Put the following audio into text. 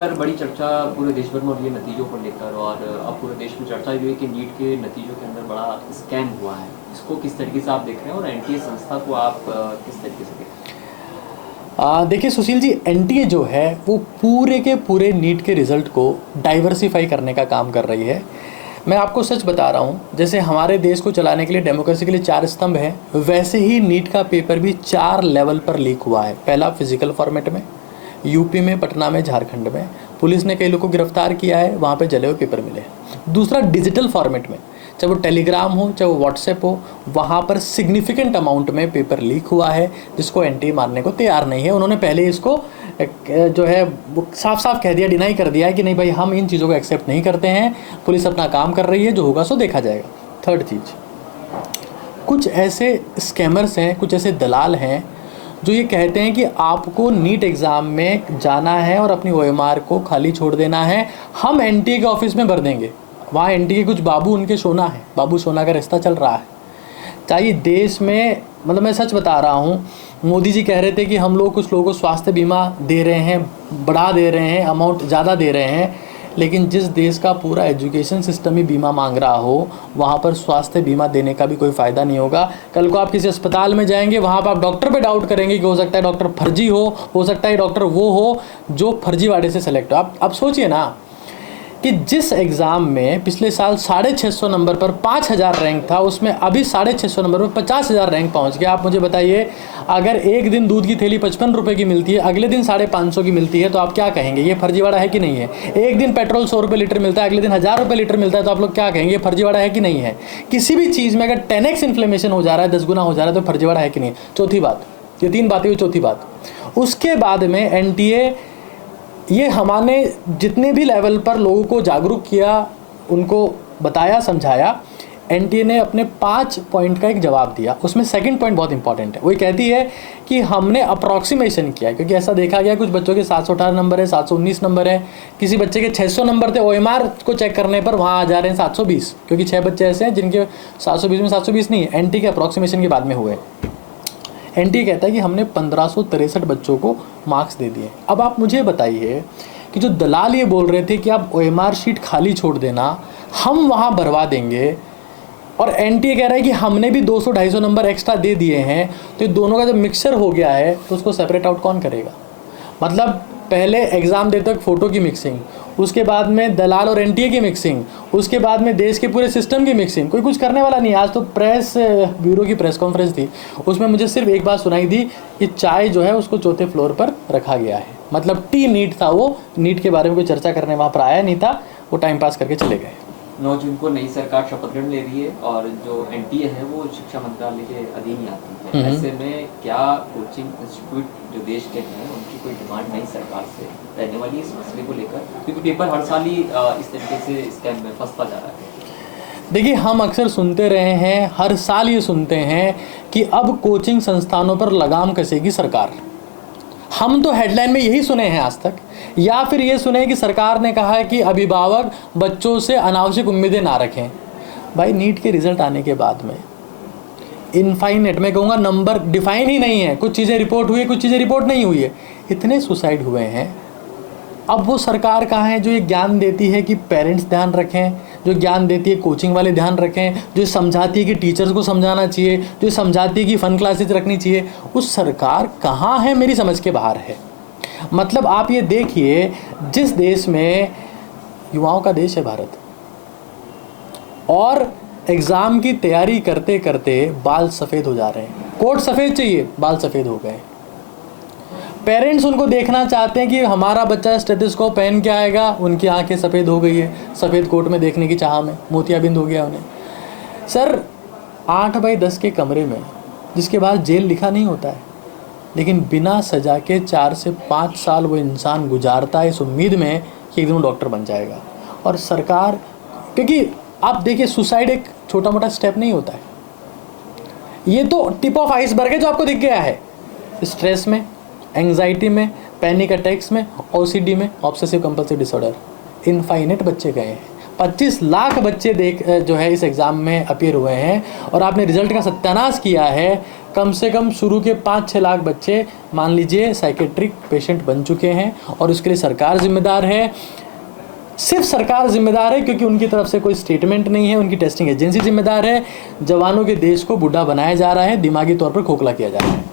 Sir बड़ी चर्चा पूरे देश भर में हो रही है नतीजों को लेकर, और अब पूरे देश में चर्चा ये है कि नीट के नतीजों के अंदर बड़ा स्कैम हुआ है। इसको किस तरीके से आप देख रहे हैं और एनटीए संस्था को आप किस तरीके से देख रहे हैं? देखिए सुशील जी, एनटीए जो है वो पूरे के पूरे नीट के रिज़ल्ट को डाइवर्सिफाई करने का काम कर रही है। मैं आपको सच बता रहा हूँ, जैसे हमारे देश को चलाने के लिए, डेमोक्रेसी के लिए 4 स्तंभ हैं, वैसे ही नीट का पेपर भी 4 लेवल पर लीक हुआ है। पहला फिजिकल फॉर्मेट में, यूपी में, पटना में, झारखंड में पुलिस ने कई लोगों को गिरफ्तार किया है, वहाँ पे जले हुए पेपर मिले। दूसरा डिजिटल फॉर्मेट में, चाहे वो टेलीग्राम हो चाहे वो व्हाट्सएप हो, वहाँ पर सिग्निफिकेंट अमाउंट में पेपर लीक हुआ है, जिसको एनटीए मानने को तैयार नहीं है। उन्होंने पहले इसको जो है वो साफ साफ कह दिया, डिनाई कर दिया है कि नहीं भाई, हम इन चीज़ों को एक्सेप्ट नहीं करते हैं, पुलिस अपना काम कर रही है, जो होगा सो देखा जाएगा। थर्ड चीज़, कुछ ऐसे स्कैमर्स हैं, कुछ ऐसे दलाल हैं जो ये कहते हैं कि आपको नीट एग्ज़ाम में जाना है और अपनी ओएमआर को खाली छोड़ देना है, हम एनटीए के ऑफिस में भर देंगे। वहाँ एनटीए कुछ बाबू उनके सोना है, बाबू सोना का रिश्ता चल रहा है। चाहिए देश में, मतलब मैं सच बता रहा हूँ, मोदी जी कह रहे थे कि हम लोग कुछ लोगों को स्वास्थ्य बीमा दे रहे हैं, बढ़ा दे रहे हैं, अमाउंट ज़्यादा दे रहे हैं, लेकिन जिस देश का पूरा एजुकेशन सिस्टम ही बीमा मांग रहा हो, वहाँ पर स्वास्थ्य बीमा देने का भी कोई फ़ायदा नहीं होगा। कल को आप किसी अस्पताल में जाएंगे, वहाँ पर आप डॉक्टर पे डाउट करेंगे कि हो सकता है डॉक्टर फर्जी हो सकता है डॉक्टर वो हो जो फर्जीवाड़े से सेलेक्ट हो। आप सोचिए ना कि जिस एग्ज़ाम में पिछले साल 650 नंबर पर 5000 रैंक था, उसमें अभी 650 नंबर पर 50,000 रैंक पहुंच गया। आप मुझे बताइए, अगर एक दिन दूध की थैली 55 रुपये की मिलती है, अगले दिन 550 की मिलती है, तो आप क्या कहेंगे, ये फर्जीवाड़ा है कि नहीं है? एक दिन पेट्रोल 100 रुपये लीटर मिलता है, अगले दिन 1000 रुपये लीटर मिलता है, तो आप लोग क्या कहेंगे, ये फर्जीवाड़ा है कि नहीं है? किसी भी चीज़ में अगर 10x इन्फ्लेमेशन हो जा रहा है, 10 गुना हो जा रहा है, तो फर्जीवाड़ा है कि नहीं? चौथी बात, ये 3 बातें हुई, चौथी बात, उसके बाद में एनटीए, ये हमारे जितने भी लेवल पर लोगों को जागरूक किया, उनको बताया, समझाया, एनटीए ने अपने 5 पॉइंट का एक जवाब दिया। उसमें सेकंड पॉइंट बहुत इंपॉर्टेंट है। वो कहती है कि हमने अप्रॉक्सीमेशन किया, क्योंकि ऐसा देखा गया कुछ बच्चों के 718 नंबर है, 719 नंबर है, किसी बच्चे के 600 नंबर थे, ओएमआर को चेक करने पर वहाँ आ जा रहे हैं 720, क्योंकि 6 बच्चे ऐसे हैं जिनके 720 में 720 नहीं है, एनटी के अप्रॉक्सीमेशन के बाद में हुए। एनटीए कहता है कि हमने 1563 बच्चों को मार्क्स दे दिए। अब आप मुझे बताइए कि जो दलाल ये बोल रहे थे कि आप ओएमआर शीट खाली छोड़ देना, हम वहाँ भरवा देंगे, और एनटीए कह रहा है कि हमने भी 200-250 नंबर एक्स्ट्रा दे दिए हैं, तो ये दोनों का जब मिक्सचर हो गया है तो उसको सेपरेट आउट कौन करेगा? मतलब पहले एग्ज़ाम देते वक्त फ़ोटो की मिक्सिंग, उसके बाद में दलाल और एनटीए की मिक्सिंग, उसके बाद में देश के पूरे सिस्टम की मिक्सिंग, कोई कुछ करने वाला नहीं। आज तो प्रेस ब्यूरो की प्रेस कॉन्फ्रेंस थी, उसमें मुझे सिर्फ एक बात सुनाई दी कि चाय जो है उसको चौथे फ्लोर पर रखा गया है। मतलब टी नीट था, वो नीट के बारे में कोई चर्चा करने वहाँ पर आया नहीं था, वो टाइम पास करके चले गए। 9 जून को नई सरकार शपथ ग्रहण ले रही है और जो एनटीए है वो शिक्षा मंत्रालय के अधीन ही आती है। ऐसे में क्या कोचिंग इंस्टीट्यूट जो देश के हैं उनकी कोई डिमांड नई सरकार से रहने वाली है इस मसले को लेकर, क्योंकि पेपर हर साल ही इस तरीके से स्कैम में फंसता जा रहा है? देखिए, हम अक्सर सुनते रहे हैं, हर साल ये सुनते हैं कि अब कोचिंग संस्थानों पर लगाम कसेगी सरकार। हम तो हेडलाइन में यही सुने हैं आज तक, या फिर ये सुने कि सरकार ने कहा है कि अभिभावक बच्चों से अनावश्यक उम्मीदें ना रखें। भाई, नीट के रिजल्ट आने के बाद में इनफाइनेट, मैं कहूँगा नंबर डिफाइन ही नहीं है, कुछ चीज़ें रिपोर्ट हुई है, कुछ चीज़ें रिपोर्ट नहीं हुई है, इतने सुसाइड हुए हैं। अब वो सरकार कहाँ है जो ये ज्ञान देती है कि पेरेंट्स ध्यान रखें, जो ज्ञान देती है कोचिंग वाले ध्यान रखें, जो समझाती है कि टीचर्स को समझाना चाहिए, जो समझाती है कि फ़न क्लासेज रखनी चाहिए, उस सरकार कहाँ है? मेरी समझ के बाहर है। मतलब आप ये देखिए, जिस देश में युवाओं का देश है भारत, और एग्ज़ाम की तैयारी करते करते बाल सफ़ेद हो जा रहे हैं, कोट सफ़ेद चाहिए, बाल सफ़ेद हो गए। पेरेंट्स उनको देखना चाहते हैं कि हमारा बच्चा स्टेथोस्कोप पहन के आएगा, उनकी आंखें सफ़ेद हो गई है, सफ़ेद कोट में देखने की चाह में मोतियाबिंद हो गया उन्हें। सर, 8x10 के कमरे में, जिसके बाद जेल लिखा नहीं होता है, लेकिन बिना सजा के 4 से 5 साल वो इंसान गुजारता है इस उम्मीद में कि एक दिन वो डॉक्टर बन जाएगा। और सरकार, क्योंकि आप देखिए, सुसाइड एक छोटा मोटा स्टेप नहीं होता है, ये तो टिप ऑफ आइसबर्ग है जो आपको दिख गया है। स्ट्रेस में, एंग्जाइटी में, पैनिक अटैक्स में, ओसीडी में, ऑब्सेसिव कंपल्सिव डिसऑर्डर, इनफाइनेट बच्चे गए हैं। 25 लाख बच्चे जो है इस एग्ज़ाम में अपीयर हुए हैं, और आपने रिजल्ट का सत्यानाश किया है। कम से कम शुरू के 5-6 लाख बच्चे मान लीजिए साइकेट्रिक पेशेंट बन चुके हैं, और उसके लिए सरकार जिम्मेदार है। सिर्फ सरकार जिम्मेदार है क्योंकि उनकी तरफ से कोई स्टेटमेंट नहीं है, उनकी टेस्टिंग एजेंसी जिम्मेदार है। जवानों के देश को बूढ़ा बनाया जा रहा है, दिमागी तौर पर खोखला किया जा रहा है।